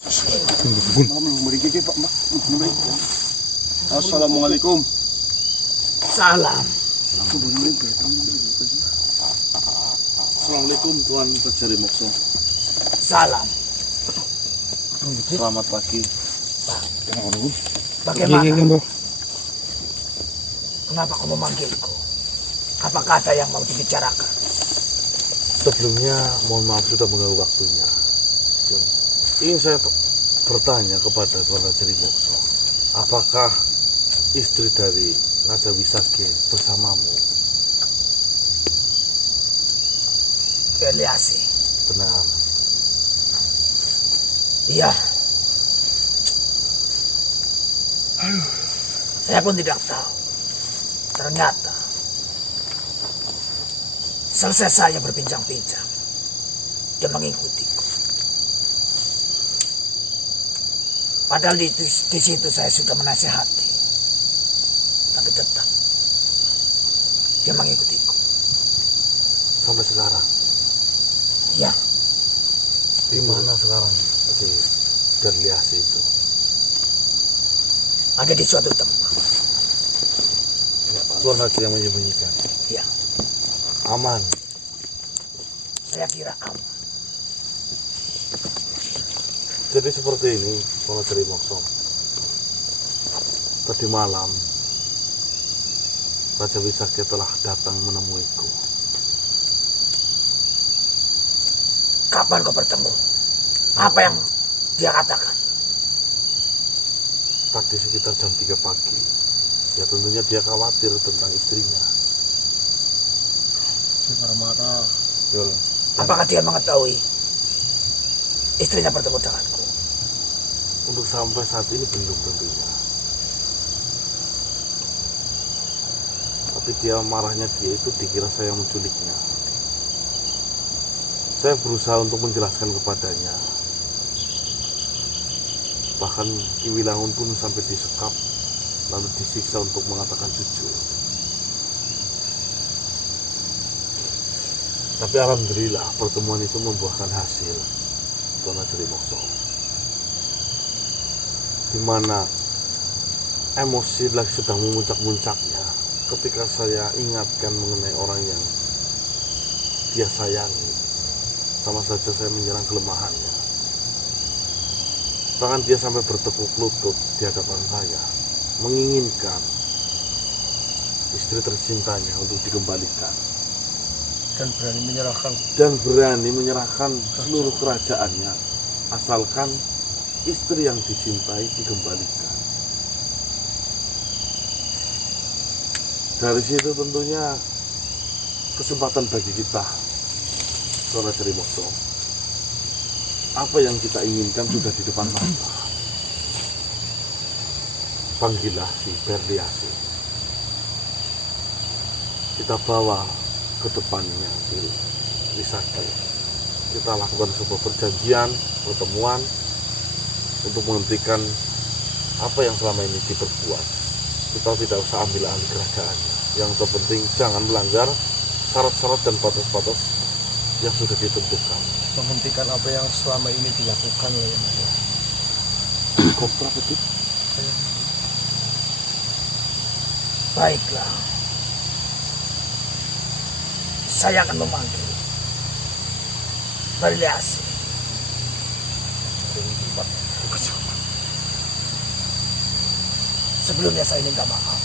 Assalamualaikum. Salam. Assalamualaikum Tuan Pejari Mokso. Salam. Selamat pagi. Bagaimana? Kenapa kau memanggilku? Apakah ada yang mau dibicarakan? Sebelumnya mohon maaf sudah mengganggu waktunya. Ingin saya bertanya kepada Tuan Pejari Mokso, apakah istri dari Raja Wisake bersamamu? Beliasi. Benar. Iya. Saya pun tidak tahu. Ternyata selesai saya berbincang-bincang, dia mengikutiku. Padahal di situ saya sudah menasihati, tapi tetap dia mengikutiku. Sampai sekarang. Ya, Di mana sekarang di Berliasi itu? ada di suatu tempat. Tuan Raja yang menyembunyikan. Ya, Aman. saya kira aman. Jadi seperti ini, Tuan Pejari Mokso. Tadi malam Raja Wisake telah datang menemuiku. Kapan kau bertemu? Apa yang dia katakan? Tadi sekitar jam 3 pagi. Ya tentunya dia khawatir tentang istrinya. Marah-marah. Yul. Apakah dia mengetahui istrinya bertemu denganku? Untuk sampai saat ini belum tentunya. Tapi dia marahnya dia itu dikira saya menculiknya. Saya berusaha untuk menjelaskan kepadanya. Bahkan Ki Wilangun pun sampai disekap lalu disiksa untuk mengatakan jujur. Tapi alhamdulillah pertemuan itu membuahkan hasil, Tuan Pejari Mokso. Di mana emosi lagi sedang memuncak-muncaknya ketika saya ingatkan mengenai orang yang dia sayangi. Sama saja saya menyerang kelemahannya. Bahkan dia sampai bertekuk lutut di hadapan saya, menginginkan istri tercintanya untuk dikembalikan. Dan berani menyerahkan seluruh kerajaannya, asalkan istri yang dicintai dikembalikan. Dari situ tentunya kesempatan bagi kita, Tuan Pejari Mokso. Apa yang kita inginkan sudah di depan mata. Panggillah si Berliasi. Kita bawa ke depannya si Wisake. Kita lakukan sebuah perjanjian, pertemuan untuk menghentikan apa yang selama ini diperbuat. Kita tidak usah ambil alih kerajaannya. Yang terpenting jangan melanggar syarat-syarat dan batas-batas yang sudah ditentukan. Menghentikan apa yang selama ini dilakukan oleh Mas. Kontrak itu. Baiklah. Saya akan memanggil Berliasi. Sebelumnya saya minta maaf.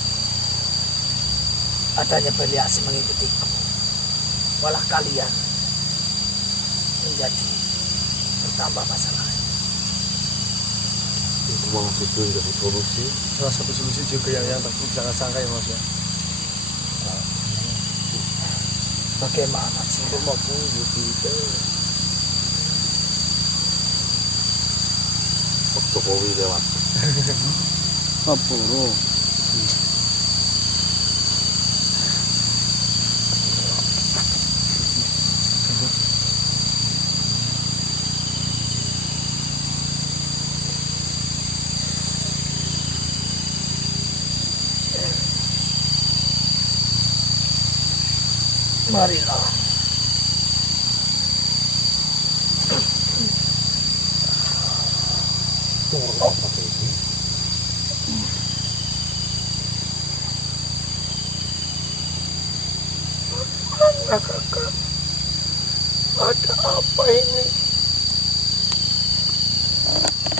Adanya Berliasi mengikutiku. Malah kalian menjadi bertambah masalah. Itu malah itu jadi solusi. Salah satu solusi juga yang jangan sangka ya Mas ya. Bagaimana sih? Rumahku gitu. Pak Jokowi lewat. Paporo. Marilah. Turun apa itu? Mana kakak? Ada apa ini?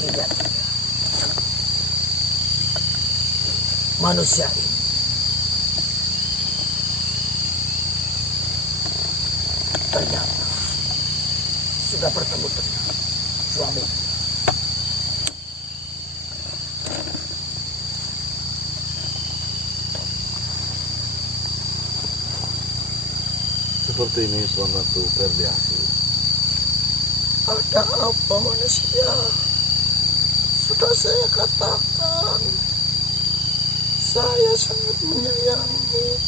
Tidak. Manusia ini ternyata sudah bertemu dengan suami. Seperti ini Tuan Ratu Perdiasi. Ada apa manusia? Sudah saya katakan, saya sangat menyayangi,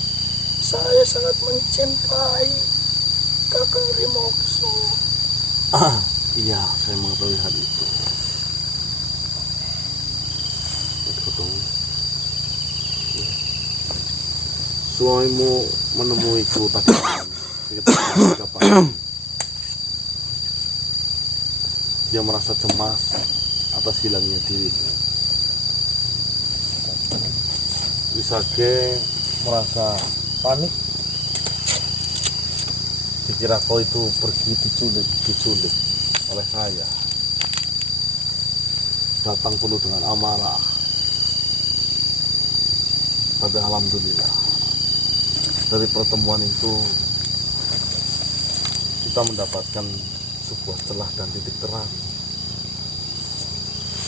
saya sangat mencintai Kakang Rimokso. Iya, saya mengetahui hal itu. Betul. Suamimu menemuiku tadi malam sekitar jam 3 pagi. Dia merasa cemas atas hilangnya dirimu. Wisage merasa panik. Dikira kau itu pergi diculik oleh saya. Datang penuh dengan amarah. Tapi alhamdulillah, dari pertemuan itu kita mendapatkan sebuah celah dan titik terang.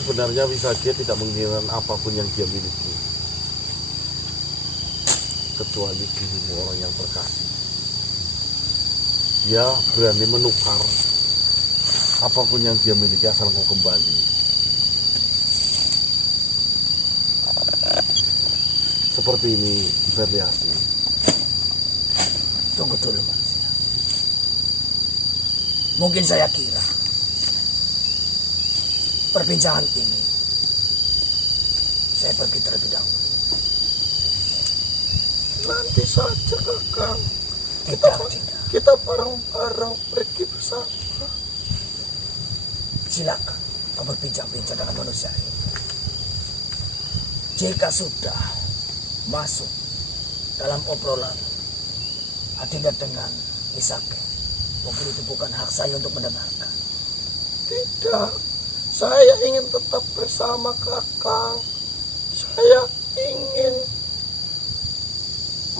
Sebenarnya Wisage tidak menginginkan apapun yang dia miliki, kecuali dirimu, orang yang terkasih. Dia berani menukar apapun yang dia miliki asal kau kembali. Seperti ini Perdiasi. Tunggu dulu manusia. Mungkin saya kira perbincangan ini saya pergi terlebih dahulu. Nanti saja Kakang. Kita bareng-bareng pergi bersama. Silakan kau berbincang-bincang dengan manusia ini. Jika sudah masuk dalam obrolan Adinda dengan Wisage, mungkin itu bukan hak saya untuk mendengarkan. Tidak, saya ingin tetap bersama Kakang. Saya ingin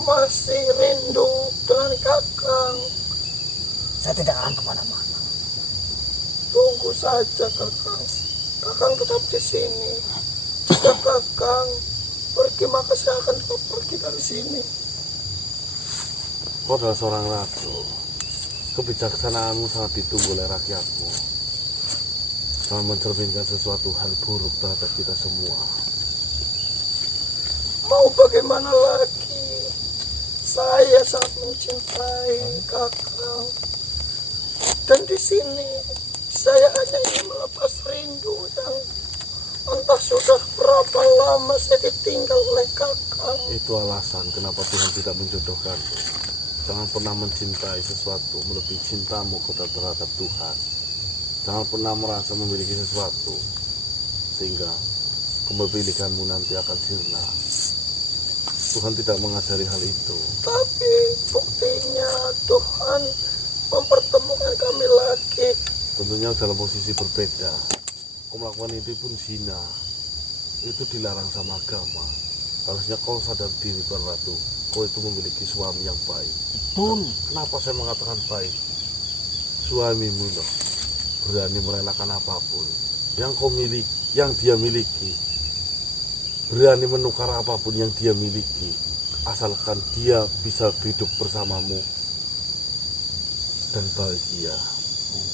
masih rindu dengan Kakang. Saya tidak akan kemana-mana. Tunggu saja Kakang. Kakang tetap di sini. Jika Kakang pergi, maka saya akan tetap pergi dari sini. Kau adalah seorang ratu. Kebijaksanaanmu sangat ditunggu oleh rakyatmu. Jangan mencerminkan sesuatu hal buruk terhadap kita semua. Mau bagaimana lagi? Saya sangat mencintai Kakang. Dan di sini saya hanya ingin melepas rindu yang entah sudah berapa lama saya ditinggal oleh Kakang. Itu alasan kenapa Tuhan tidak menjodohkanmu. Jangan pernah mencintai sesuatu melebihi cintamu terhadap Tuhan. Jangan pernah merasa memiliki sesuatu sehingga kepemilikanmu nanti akan sirna. Tuhan tidak mengajari hal itu. Tapi buktinya Tuhan mempertemukan kami lagi. Tentunya dalam posisi berbeda. Kau melakukan itu pun zina. Itu dilarang sama agama. Harusnya kau sadar diri, Tuan Ratu. Kau itu memiliki suami yang baik. Betul. Kenapa saya mengatakan baik? Suamimu loh, berani merelakan apapun yang kau miliki, yang dia miliki. Berani menukar apapun yang dia miliki, asalkan dia bisa hidup bersamamu dan bahagia.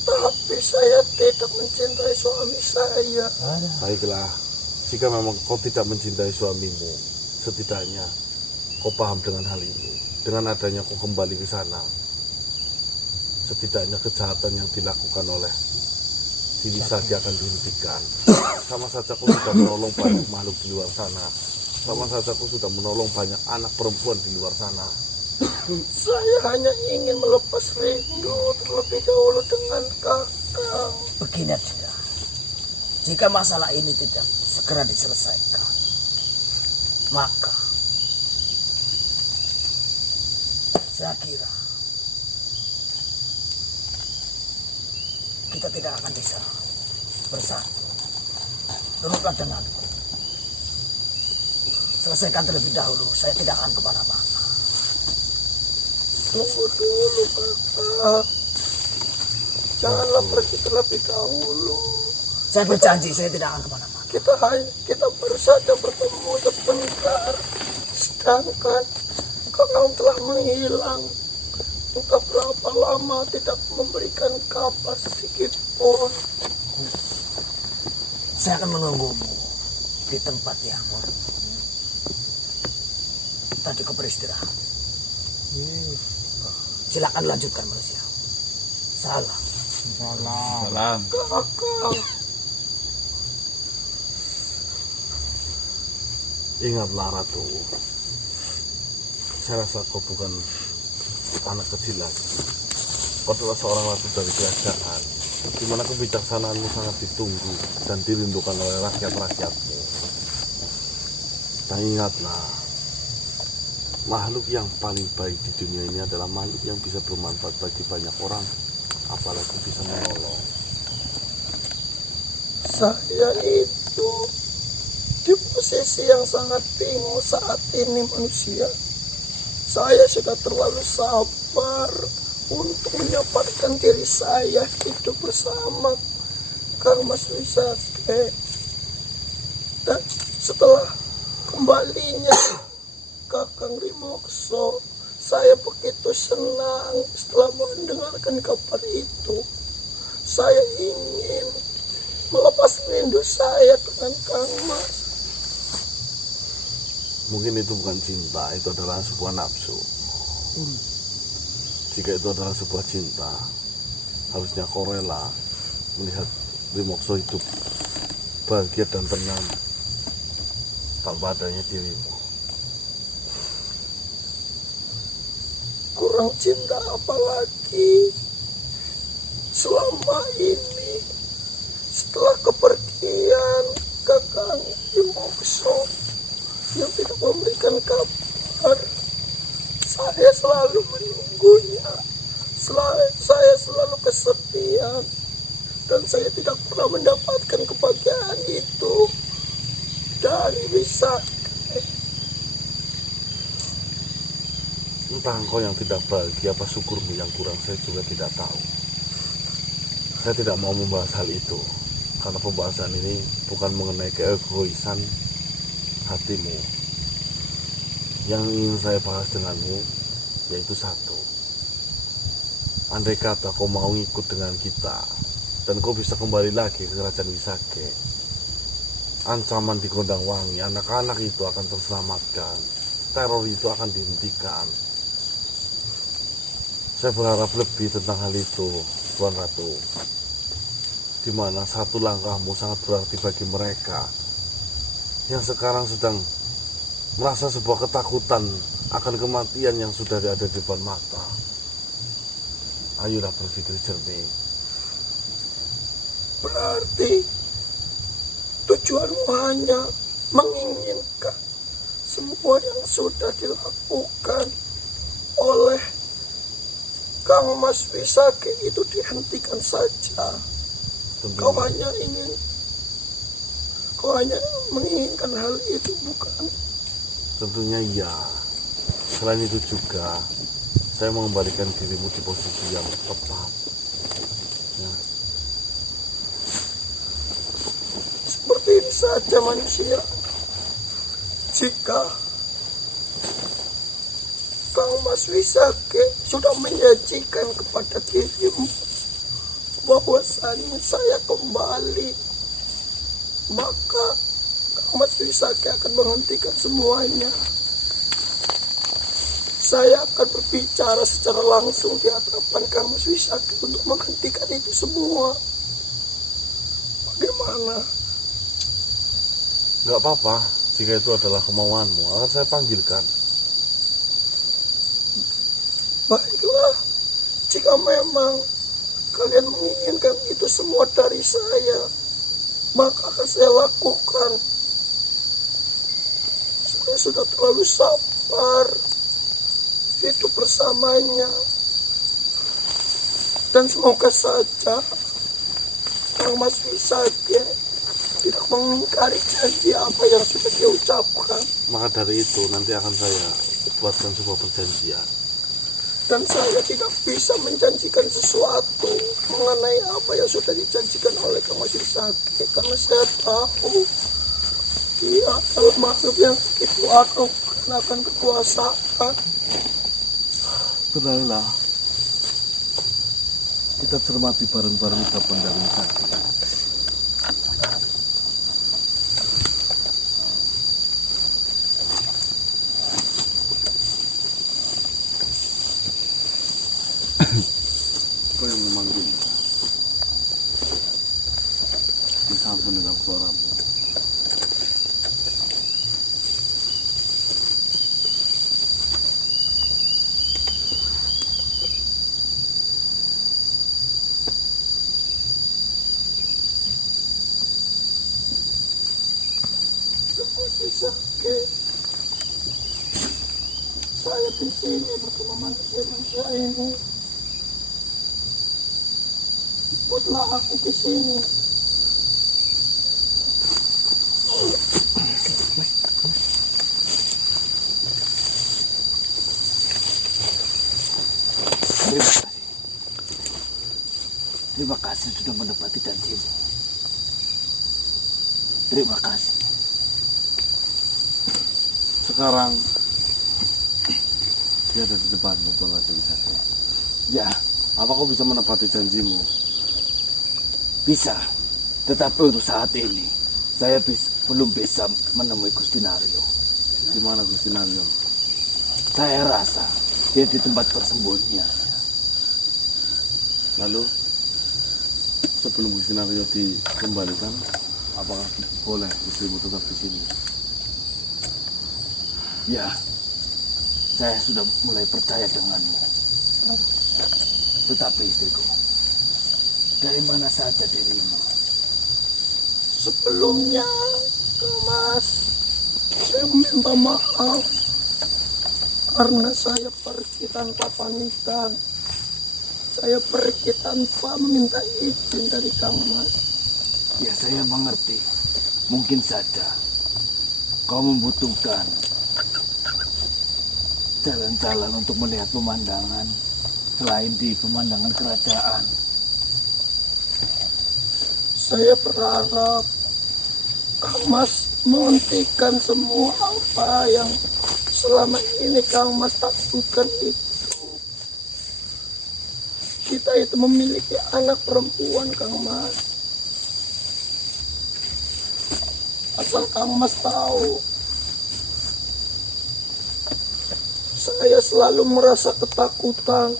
Tapi saya tidak mencintai suami saya. Baiklah, jika memang kau tidak mencintai suamimu, setidaknya kau paham dengan hal ini. Dengan adanya kau kembali ke sana, setidaknya kejahatan yang dilakukan oleh si Wisage akan dihentikan. Sama saja kau sudah menolong banyak makhluk di luar sana. Sama saja kau sudah menolong banyak anak perempuan di luar sana. Saya hanya ingin melepas rindu terlebih dahulu dengan Kakang. Begini aja. Jika masalah ini tidak segera diselesaikan, maka saya kira kita tidak akan bisa bersatu. Turutlah denganku. Selesaikan terlebih dahulu, saya tidak akan kemana-mana. Tunggu dulu kakak. Janganlah pergi terlebih dahulu. Saya berjanji saya tidak akan kemana-mana. Kita baru saja bertemu sebentar. Sedangkan kakak telah menghilang. Entah berapa lama tidak memberikan kabar sedikit pun. Saya akan menunggumu di tempat yang tadi kau beristirahat. Silakan lanjutkan manusia. Salam. Salam. Kakak. Ingatlah Ratu, saya rasa kau bukan anak kecil lagi. Kau adalah seorang ratu dari kerajaan, di mana kebijaksanaanmu sangat ditunggu dan dirindukan oleh rakyat-rakyatmu. Dan ingatlah, makhluk yang paling baik di dunia ini adalah makhluk yang bisa bermanfaat bagi banyak orang, apalagi bisa menolong. Saya itu di posisi yang sangat bingung saat ini manusia. Saya sudah terlalu sabar untuk menyabarkan diri saya hidup bersama Kang Mas Wisake. Dan setelah kembalinya Kakang Rimokso, saya begitu senang setelah mendengarkan kabar itu. Saya ingin melepas rindu saya dengan Kang Mas. Mungkin itu bukan cinta, itu adalah sebuah nafsu. Jika itu adalah sebuah cinta, harusnya kau rela melihat Rimokso hidup bahagia dan tenang tanpa adanya dirimu. Kurang cinta apalagi selama ini setelah kepergian Kakang Rimokso yang tidak memberikan kabar. Saya selalu menunggunya. Saya selalu kesepian dan saya tidak pernah mendapatkan kebahagiaan itu dari Wisake. Entah engkau yang tidak bahagia apa syukurmu yang kurang, saya juga tidak tahu. Saya tidak mau membahas hal itu karena pembahasan ini bukan mengenai keegoisan hatimu. Yang ingin saya bahas denganmu yaitu satu. Andai kata kau mau ikut dengan kita dan kau bisa kembali lagi ke kerajaan Wisake, ancaman di Gondangwangi, anak-anak itu akan terselamatkan, teror itu akan dihentikan. Saya berharap lebih tentang hal itu, Tuan Ratu, di mana satu langkahmu sangat berarti bagi mereka yang sekarang sedang merasa sebuah ketakutan akan kematian yang sudah ada di depan mata. Ayolah berpikir jernih. Berarti tujuanmu hanya menginginkan semua yang sudah dilakukan oleh Kang Mas Wisake itu dihentikan saja. Kau hanya menginginkan hal itu, bukan? Tentunya iya. Selain itu juga saya mengembalikan dirimu di posisi yang tepat. Ya. Seperti ini saja manusia. Jika Kang Mas Wisake sudah menyajikan kepada dirimu bahwasanya saya kembali, maka Kang Mas Wisake akan menghentikan semuanya. Saya akan berbicara secara langsung di hadapan Kang Mas Wisake untuk menghentikan itu semua. Bagaimana? Gak apa-apa, jika itu adalah kemauanmu, akan saya panggilkan. Baiklah, jika memang kalian menginginkan itu semua dari saya, maka akan saya lakukan. Saya sudah terlalu sabar hidup bersamanya. Dan semoga saja Kang Mas Wisage tidak mengingkari janji apa yang sudah dia ucapkan. Maka dari itu nanti akan saya buatkan sebuah perjanjian. Dan saya tidak bisa menjanjikan sesuatu mengenai apa yang sudah dijanjikan oleh Kang Mas Wisage, karena saya tahu dia adalah makhluk yang begitu arogan akan kekuasaan. Tenanglah, kita cermati bareng-bareng ucapan dari Wisage. Kau yang memanggil, bisa mendengar suaramu. Wisage, saya di sini bersama manusia ini. Ikutlah aku ke sini. Terima kasih sudah menepati janjimu. Terima kasih. Sekarang dia ada di depanmu, Bang Wisage. Ya, Apa kau bisa menepati janjimu? bisa. Tetapi untuk saat ini, saya belum bisa menemui Gusti Naryo. Di mana Gusti Naryo? Saya rasa dia di tempat persembunyian. Lalu sebelum Gusti Naryo dikembalikan, apakah boleh istrimu tetap di sini? Ya, saya sudah mulai percaya denganmu. Tetapi istriku, dari mana saja dirimu? Sebelumnya, Kang Mas, saya minta maaf karena saya pergi tanpa pamitan. Saya pergi tanpa meminta izin dari Kang Mas. Ya, saya mengerti. Mungkin saja kau membutuhkan jalan-jalan untuk melihat pemandangan selain di pemandangan kerajaan. Saya berharap Kang Mas menghentikan semua apa yang selama ini Kang Mas takutkan itu. Kita itu memiliki anak perempuan, Kang Mas. Asal Kang Mas tahu, saya selalu merasa ketakutan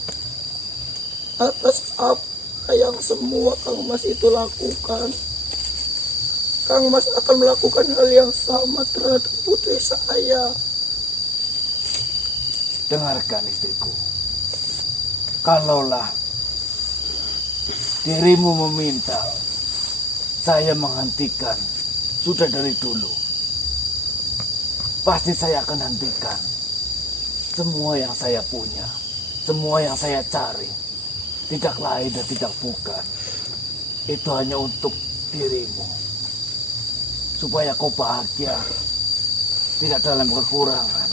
atas apa yang semua Kang Mas itu lakukan. Kang Mas akan melakukan hal yang sama terhadap putri saya. Dengarkan istriku, kalaulah dirimu meminta saya menghentikan sudah dari dulu, pasti saya akan hentikan semua yang saya punya, semua yang saya cari. Tidak lain dan tidak bukan, itu hanya untuk dirimu, supaya kau bahagia, tidak dalam kekurangan.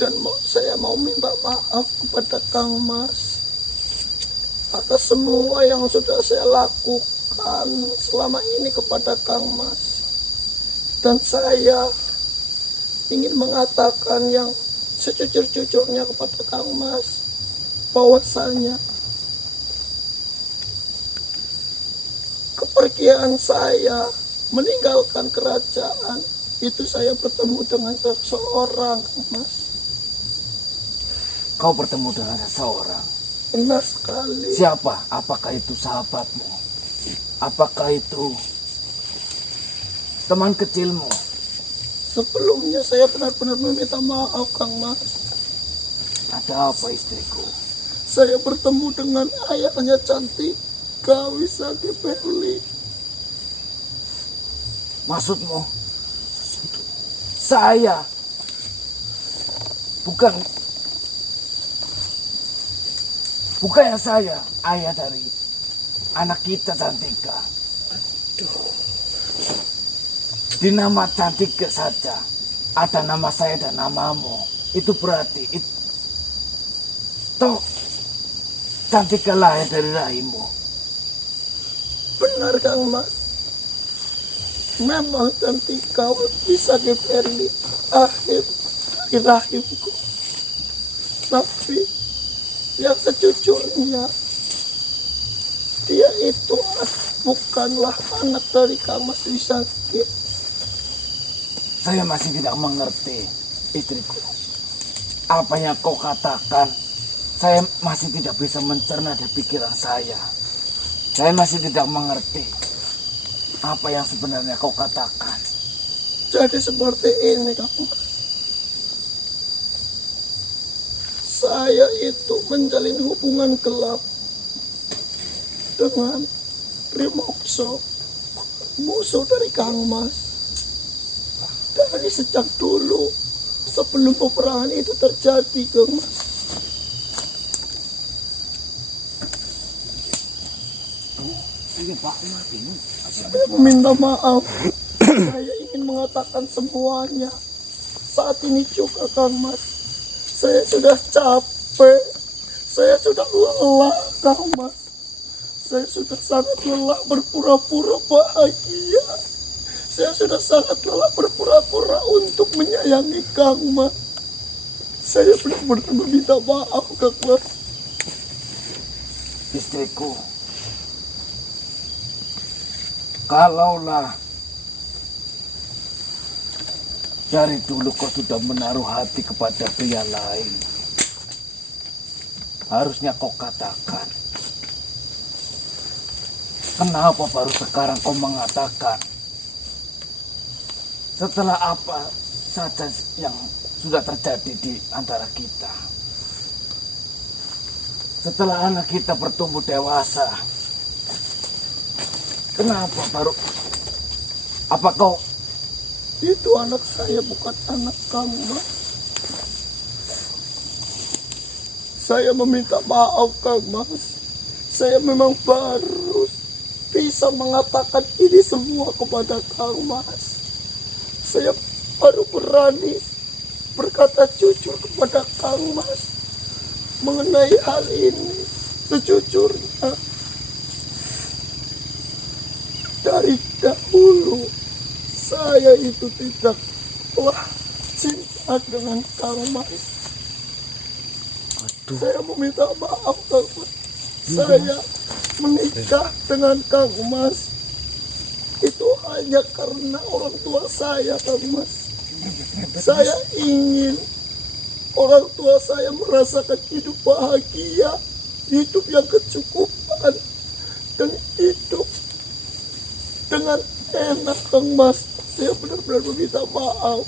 Dan saya mau minta maaf kepada Kang Mas atas semua yang sudah saya lakukan selama ini kepada Kang Mas. Dan saya ingin mengatakan yang sejujur-jujurnya kepada Kang Mas, bahwasanya kepergian saya meninggalkan kerajaan itu saya bertemu dengan seseorang, Kang Mas. Kau bertemu dengan seseorang. Benar sekali. Siapa? Apakah itu sahabatmu? Apakah itu teman kecilmu? Sebelumnya saya benar-benar meminta maaf, Kang Mas. Ada apa istriku? Saya bertemu dengan ayahnya Cantik kau Wisaki Perli. Maksudmu? Saya bukannya saya ayah dari anak kita Cantika. Di nama Cantika saja ada nama saya dan namamu. Itu berarti toh Cantika lahir dari rahimmu. Benar Kang Mas. Memang Cantika Wisaki Perli akhir dari rahimku. Tapi yang sejujurnya dia itu bukanlah anak dari Kang Mas Wisaki. Saya masih tidak mengerti, istriku. Apa yang kau katakan, saya masih tidak bisa mencerna di pikiran saya. Saya masih tidak mengerti apa yang sebenarnya kau katakan. Jadi seperti ini Kang Mas. Saya itu menjalin hubungan gelap dengan Rimokso, musuh dari Kang Mas. Dari sejak dulu, sebelum peperangan itu terjadi, Kang Mas. Saya meminta maaf. Saya ingin mengatakan semuanya. Saat ini juga, Kang Mas. Saya sudah capek. Saya sudah lelah, Kang Mas. Saya sudah sangat lelah berpura-pura bahagia. Saya sudah sangat lelah berpura-pura untuk menyayangi Kang Mas. Saya benar-benar meminta maaf, Kang Mas. Istriku, kalaulah dari dulu kau sudah menaruh hati kepada pria lain, harusnya kau katakan. Kenapa baru sekarang kau mengatakan? Setelah apa saja yang sudah terjadi di antara kita. Setelah anak kita bertumbuh dewasa. Kenapa baru? Apa kau? Itu anak saya, bukan anak kamu, Mas. Saya meminta maaf, Kang Mas. Saya memang baru bisa mengatakan ini semua kepada Kang Mas. Saya baru berani berkata jujur kepada Kang Mas mengenai hal ini. Sejujurnya, dari dahulu saya itu tidaklah cinta dengan Kang Mas. Saya meminta maaf, Kang Mas. Saya menikah dengan Kang Mas itu hanya karena orang tua saya, Kang Mas. Saya ingin orang tua saya merasakan hidup bahagia, hidup yang kecukupan, dan hidup dengan enak, Kang Mas. Saya benar-benar meminta maaf.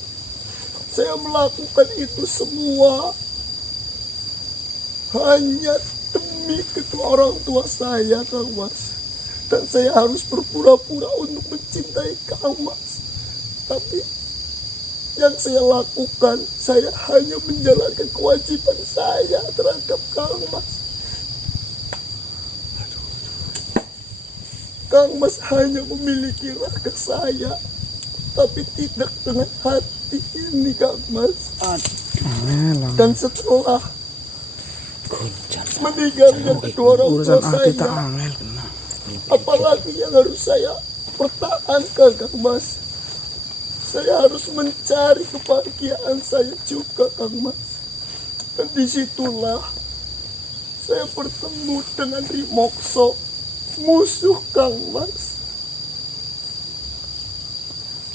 Saya melakukan itu semua hanya demi kedua orang tua saya, Kang Mas. Dan saya harus berpura-pura untuk mencintai Kang Mas. Tapi yang saya lakukan, saya hanya menjalankan kewajiban saya terhadap Kang Mas. Kang Mas hanya memiliki raga saya, tapi tidak dengan hati ini, Kang Mas. Dan setelah meninggalnya kedua orang tua saya, apalagi yang harus saya pertahankan, Kang Mas. Saya harus mencari kebahagiaan saya juga, Kang Mas. Dan disitulah saya bertemu dengan Rimokso, musuh Kang Mas.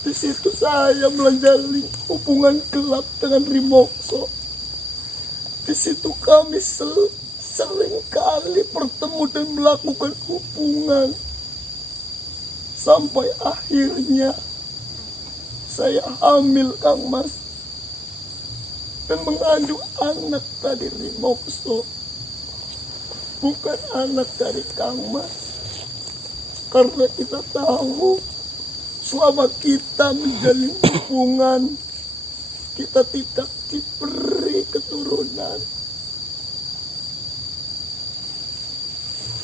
Di situ saya menjalin hubungan gelap dengan Rimokso. Di situ kami sering kali bertemu dan melakukan hubungan. Sampai akhirnya saya hamil, Kang Mas. Dan mengandung anak dari Rimokso. Bukan anak dari Kang Mas. Karena kita tahu selama kita menjalin hubungan, kita tidak diberi keturunan.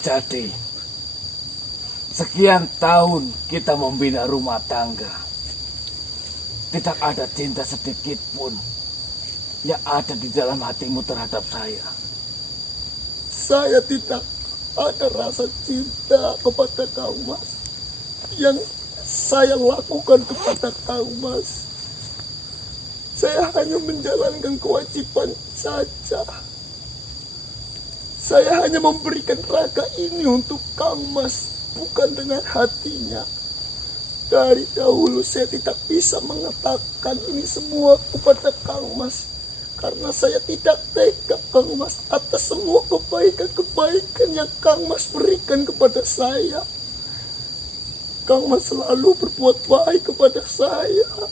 Jadi, sekian tahun kita membina rumah tangga, tidak ada cinta sedikit pun yang ada di dalam hatimu terhadap saya. Saya tidak ada rasa cinta kepada kau, Mas. Yang saya lakukan kepada kau, Mas, saya hanya menjalankan kewajiban saja. Saya hanya memberikan raga ini untuk Kang Mas, bukan dengan hatinya. Dari dahulu saya tidak bisa mengatakan ini semua kepada Kang Mas, karena saya tidak tega, Kang Mas, atas semua kebaikan-kebaikan yang Kang Mas berikan kepada saya. Kang Mas selalu berbuat baik kepada saya.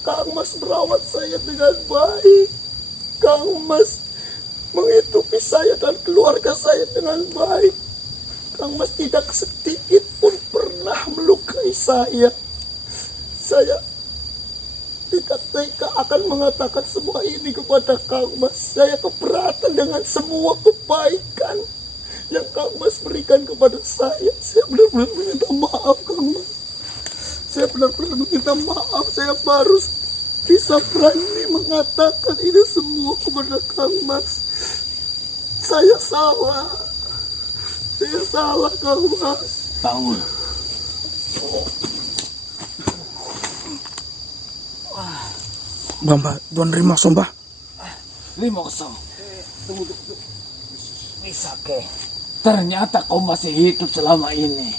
Kang Mas merawat saya dengan baik. Kang Mas menghidupi saya dan keluarga saya dengan baik. Kang Mas tidak sedikit pun pernah melukai saya. Saya tidak tega akan mengatakan semua ini kepada Kang Mas. Saya keberatan dengan semua kebaikan yang Kang Mas berikan kepada saya. Saya benar-benar minta maaf, Kang Mas. Saya benar-benar minta maaf. Saya baru bisa berani mengatakan ini semua kepada Kang Mas. Saya salah. Saya salah, Kang Mas. Bangun. Mbah, Tuan Rimo Mbah. Lima kosong. Bisa ke? Ternyata kau masih hidup selama ini.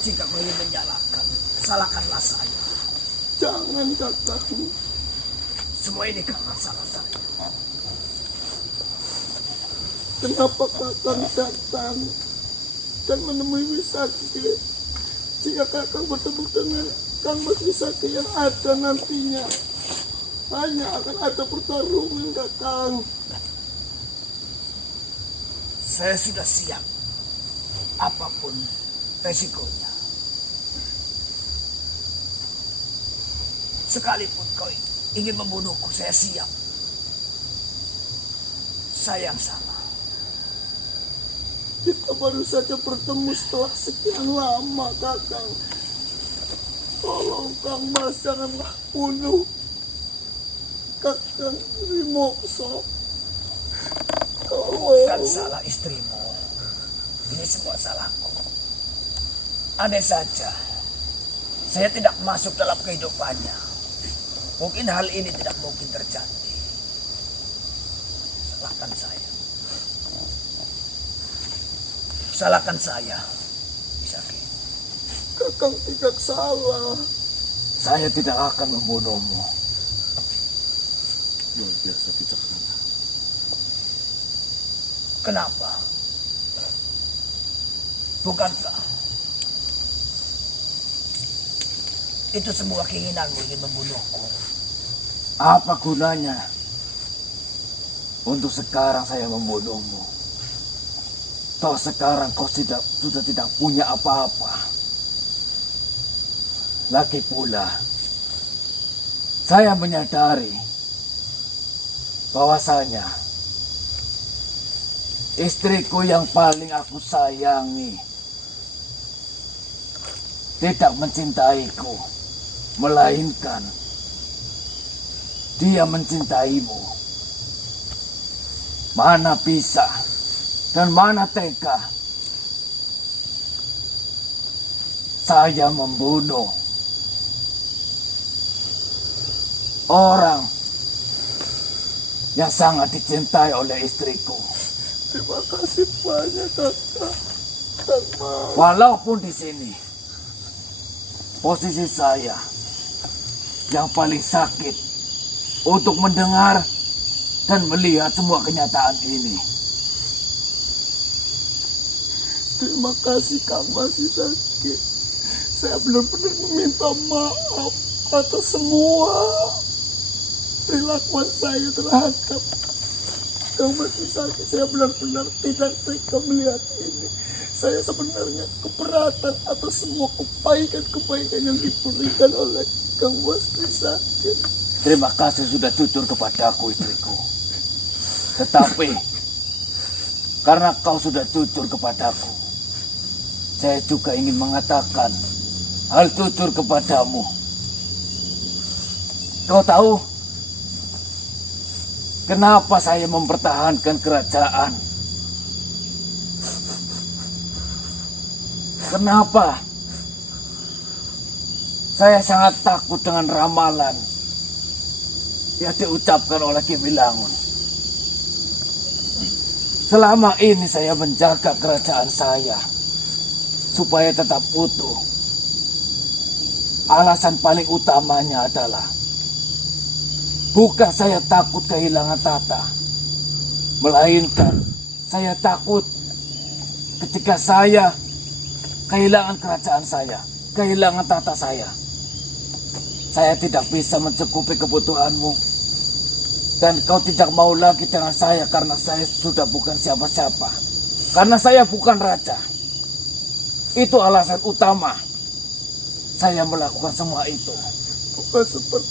Jika kau ingin menyalahkan, salahkanlah saya. Jangan, Kakang. Semua ini karena salah saya. Kenapa Kakang datang dan menemui Wisakti? Jika Kakang bertemu dengan Kang Mas Wisakti yang ada nantinya, hanya akan ada pertarungan, Kakang. Saya sudah siap. Apapun resikonya. Sekalipun kau ingin membunuhku, saya siap. Saya yang salah. Kita baru saja bertemu setelah sekian lama, Kakang. Tolong Kang Mas, janganlah bunuh Kakang Rimokso. Bukan salah istrimu. Ini semua salahku. Andai saja saya tidak masuk dalam kehidupannya, mungkin hal ini tidak mungkin terjadi. Salahkan saya. Salahkan saya. Wisakti. Kakang tidak salah. Saya tidak akan membunuhmu. Luar biasa bijaksana. Kenapa? Bukankah itu semua keinginanmu ingin membunuhku? Apa gunanya untuk sekarang saya membunuhmu? Toh sekarang kau sudah tidak punya apa-apa. Lagi pula, saya menyadari bahwasanya istriku yang paling aku sayangi tidak mencintaiku, melainkan dia mencintaimu. Mana bisa dan mana tega saya membunuh orang yang sangat dicintai oleh istriku. Terima kasih banyak, Kakang. Walaupun di sini posisi saya yang paling sakit untuk mendengar dan melihat semua kenyataan ini. Terima kasih, Kang Mas Wisakti. Saya benar-benar meminta maaf atas semua perilakuan saya terhadap Kang Mas Wisaka, saya benar-benar tidak tega melihat ini. Saya sebenarnya keberatan atas semua kebaikan-kebaikan yang diberikan oleh Kang Mas Wisaka. Terima kasih sudah jujur kepadaku, istriku. Tetapi karena kau sudah jujur kepadaku, saya juga ingin mengatakan hal jujur kepadamu. Kau tahu kenapa saya mempertahankan kerajaan? Kenapa? Saya sangat takut dengan ramalan yang diucapkan oleh Ki Bilangun. Selama ini saya menjaga kerajaan saya supaya tetap utuh. Alasan paling utamanya adalah bukan saya takut kehilangan tata, melainkan saya takut ketika saya kehilangan kerajaan saya, kehilangan tata saya tidak bisa mencukupi kebutuhanmu. Dan kau tidak mau lagi dengan saya karena saya sudah bukan siapa-siapa. Karena saya bukan raja. Itu alasan utama saya melakukan semua itu. Bukan seperti